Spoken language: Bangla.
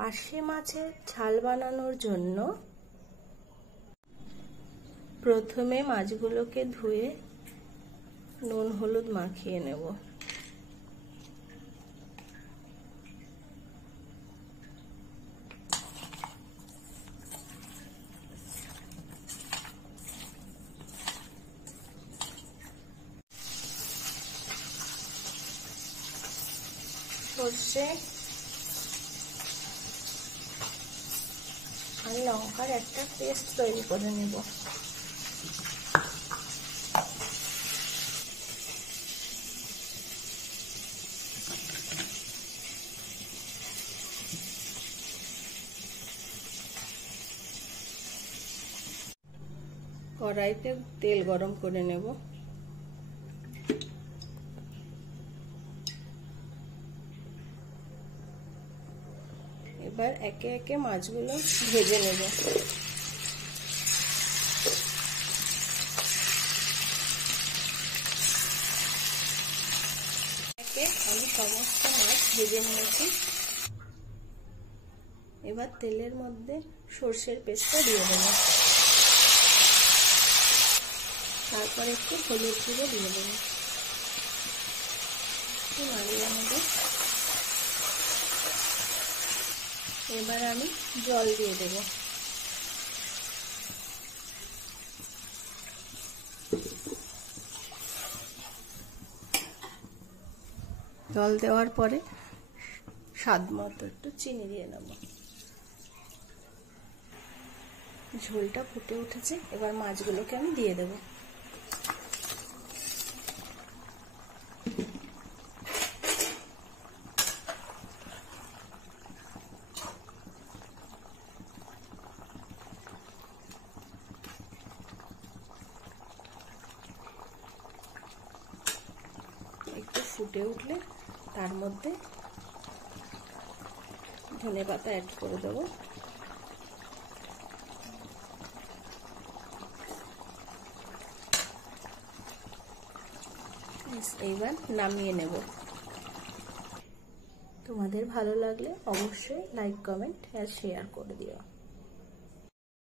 পার্শে মাছের ঝাল বানানোর জন্য প্রথমে মাছগুলোকে ধুয়ে নুন হলুদ মাখিয়ে নেব। সর্ষে আর লঙ্কার একটা পেস্ট তৈরি করে নেব। কড়াইতে তেল গরম করে নেব। এবার একে একে মাছগুলো ভেজে নেব। আমি সমস্ত মাছ ভেজে নিয়েছি। এবার তেলের মধ্যে সর্ষের পেস্টটা দিয়ে দেব। তারপর একটু হলুদ গুঁড়ো দিয়ে দেব। একটু নাড়িয়ে নেব। এবার আমি জল দিয়ে দেব। জল দেওয়ার পরে স্বাদ মতো একটু চিনি দিয়ে নেব। ঝোলটা ফুটে উঠেছে, এবার মাছগুলোকে আমি দিয়ে দেব। একটু ফুটে উঠলে তার মধ্যে ধনেপাতা অ্যাড করে দেব। এইবার নামিয়ে নেব। তোমাদের ভালো লাগলে অবশ্যই লাইক, কমেন্ট আর শেয়ার করে দিও।